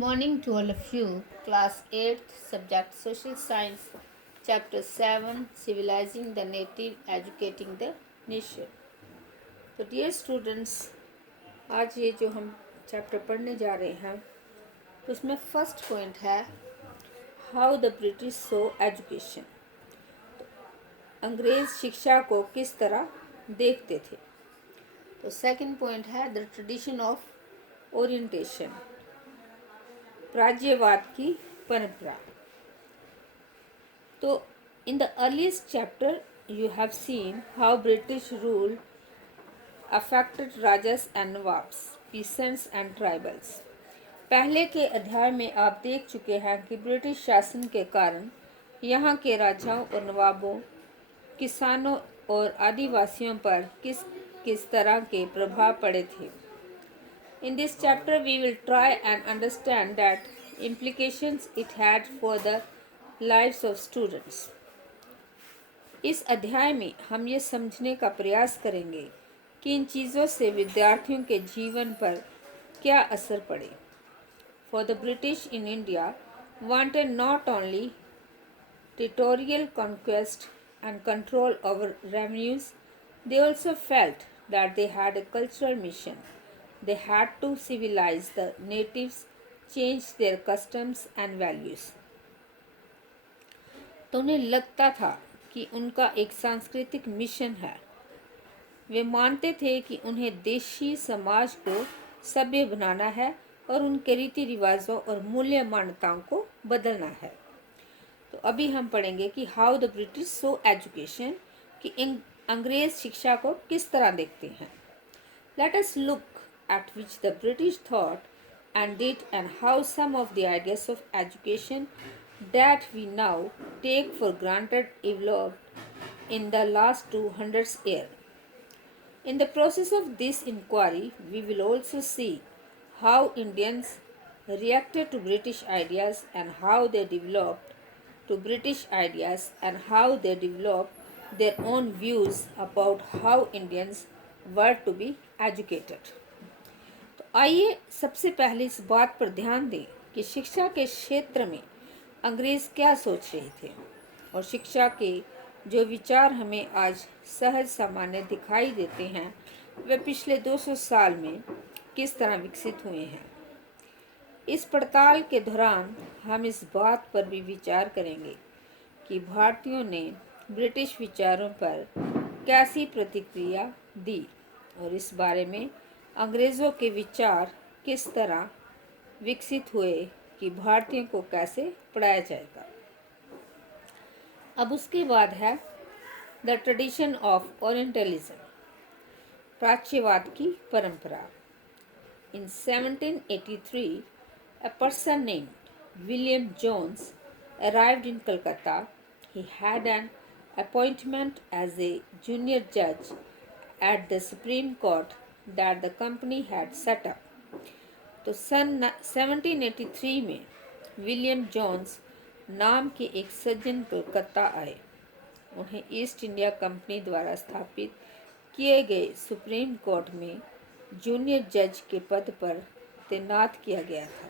Morning to all of you. Class 8th, subject Social Science, Chapter 7, Civilizing the Native, Educating the Nation. तो dear students, आज ये जो हम chapter पढ़ने जा रहे हैं तो उसमें फर्स्ट पॉइंट है how the British so education. अंग्रेज़ शिक्षा को किस तरह देखते थे। तो सेकंड पॉइंट है द ट्रेडिशन ऑफ ओरिएंटेशन, राज्यवाद की परंपरा। तो in the earliest chapter you have seen how British rule affected rajas and nawabs, peasants and tribals. पहले के अध्याय में आप देख चुके हैं कि ब्रिटिश शासन के कारण यहाँ के राजाओं और नवाबों, किसानों और आदिवासियों पर किस किस तरह के प्रभाव पड़े थे। In this chapter, we will try and understand that implications it had for the lives of students. इस अध्याय में हम ये समझने का प्रयास करेंगे कि इन चीज़ों से विद्यार्थियों के जीवन पर क्या असर पड़े। For the British in India wanted not only territorial conquest and control over revenues, they also felt that they had a cultural mission. They had to civilize the natives, change their customs and values. तो उन्हें लगता था कि उनका एक सांस्कृतिक mission है। वे मानते थे कि उन्हें देशी समाज को सभ्य बनाना है और उनके रीति रिवाजों और मूल्य मान्यताओं को बदलना है। तो अभी हम पढ़ेंगे कि how the British so education, कि अंग्रेज शिक्षा को किस तरह देखते हैं। Let us look at which the British thought and did and how some of the ideas of education that we now take for granted evolved in the last 200 years. In the process of this inquiry, we will also see how Indians reacted to British ideas and how they developed to British ideas and how they developed their own views about how Indians were to be educated. आइए सबसे पहले इस बात पर ध्यान दें कि शिक्षा के क्षेत्र में अंग्रेज़ क्या सोच रहे थे और शिक्षा के जो विचार हमें आज सहज सामान्य दिखाई देते हैं वे पिछले 200 साल में किस तरह विकसित हुए हैं। इस पड़ताल के दौरान हम इस बात पर भी विचार करेंगे कि भारतीयों ने ब्रिटिश विचारों पर कैसी प्रतिक्रिया दी और इस बारे में अंग्रेज़ों के विचार किस तरह विकसित हुए कि भारतीयों को कैसे पढ़ाया जाएगा। अब उसके बाद है द ट्रेडिशन ऑफ ओरिएंटलिज्म, प्राच्यवाद की परंपरा। इन 1783 a person named William Jones arrived in Calcutta. He had an appointment as a junior judge at the Supreme Court that the company had set up. तो सन 1783 में विलियम जोन्स नाम के एक सज्जन कलकत्ता आए। उन्हें east India company द्वारा स्थापित किए गए सुप्रीम कोर्ट में जूनियर जज के पद पर तैनात किया गया था।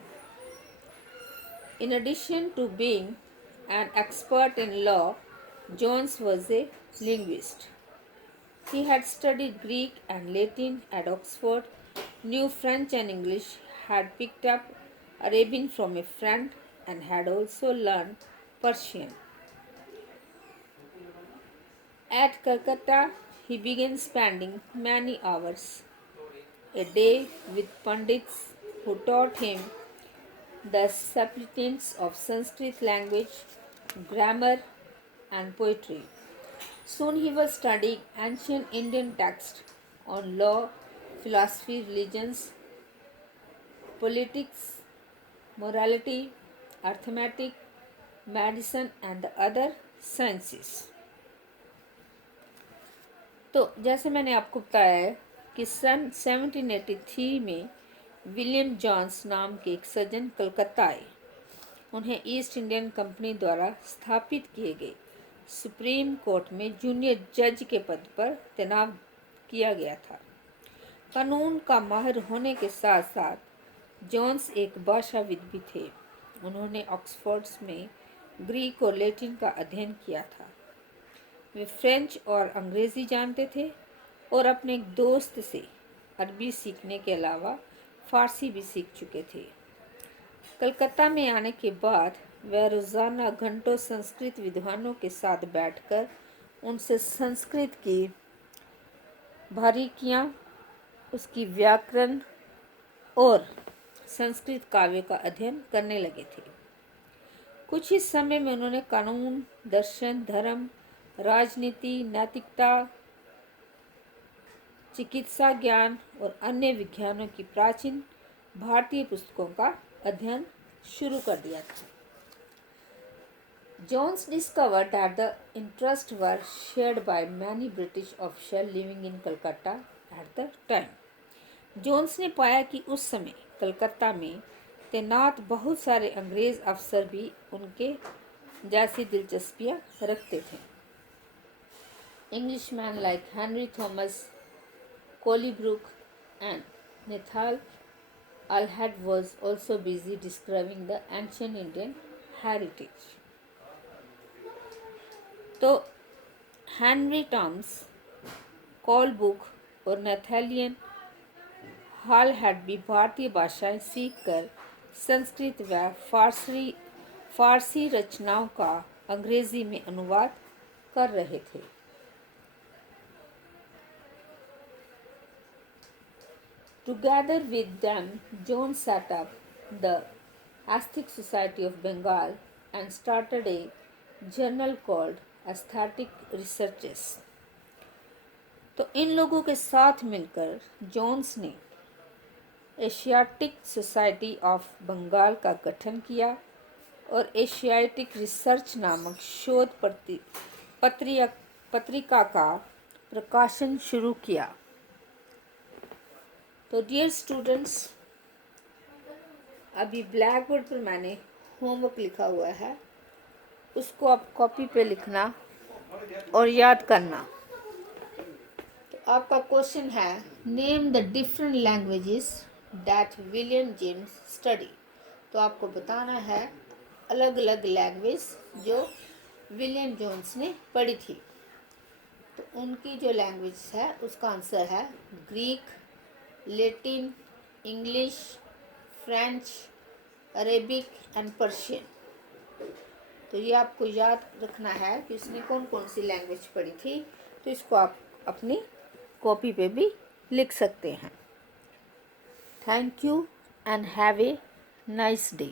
In addition to being an expert in law, Jones was a linguist. He had studied Greek and Latin at Oxford, knew French and English, had picked up Arabian from a friend, and had also learned Persian. At Calcutta, he began spending many hours a day with Pandits who taught him the subtleties of Sanskrit language, grammar, and poetry. Soon he was studying ancient Indian texts on law, philosophy, religions, politics, morality, arithmetic, medicine and the other sciences. तो जैसे मैंने आपको बताया है कि सन 1783 में William Jones नाम के एक सज्जन कलकत्ता आए। उन्हें ईस्ट इंडियन कंपनी द्वारा स्थापित किए गए सुप्रीम कोर्ट में जूनियर जज के पद पर तैनात किया गया था। कानून का माहिर होने के साथ साथ जोन्स एक भाषाविद भी थे। उन्होंने ऑक्सफोर्ड्स में ग्रीक और लैटिन का अध्ययन किया था। वे फ्रेंच और अंग्रेज़ी जानते थे और अपने एक दोस्त से अरबी सीखने के अलावा फ़ारसी भी सीख चुके थे। कलकत्ता में आने के बाद वह रोज़ाना घंटों संस्कृत विद्वानों के साथ बैठकर उनसे संस्कृत की बारीकियाँ, उसकी व्याकरण और संस्कृत काव्य का अध्ययन करने लगे थे। कुछ ही समय में उन्होंने कानून, दर्शन, धर्म, राजनीति, नैतिकता, चिकित्सा ज्ञान और अन्य विज्ञानों की प्राचीन भारतीय पुस्तकों का अध्ययन शुरू कर दिया था। Jones discovered that the interests were shared by many British officials living in Calcutta at the time. Jones ने पाया कि उस समय कलकत्ता में तैनात बहुत सारे अंग्रेज अफसर भी उनके जैसी दिलचस्पियां रखते थे। Englishmen like Henry Thomas, Colebrook and Nathaniel Alhad was also busy describing the ancient Indian heritage. तो हेनरी टॉम्स, कोलबुक और नेथानियल हालहेड भी भारतीय भाषाएं सीखकर संस्कृत व फारसी रचनाओं का अंग्रेजी में अनुवाद कर रहे थे। Together with them, Jones set up the Aesthetic Society of Bengal and started a journal called Aesthetic Researches. तो इन लोगों के साथ मिलकर जोन्स ने एशियाटिक सोसाइटी ऑफ बंगाल का गठन किया और एशियाटिक रिसर्च नामक शोध पत्रिका का प्रकाशन शुरू किया। तो डियर स्टूडेंट्स, अभी ब्लैक बोर्ड पर मैंने होमवर्क लिखा हुआ है, उसको आप कॉपी पे लिखना और याद करना। तो आपका क्वेश्चन है, name the different languages that William James study. तो आपको बताना है अलग अलग लैंग्वेज जो विलियम जोन्स ने पढ़ी थी। तो उनकी जो लैंग्वेज है उसका आंसर है Greek, Latin, English, French, Arabic and Persian. तो ये आपको याद रखना है कि उसने कौन कौन सी लैंग्वेज पढ़ी थी। तो इसको आप अपनी कॉपी पे भी लिख सकते हैं। Thank you and have a nice day.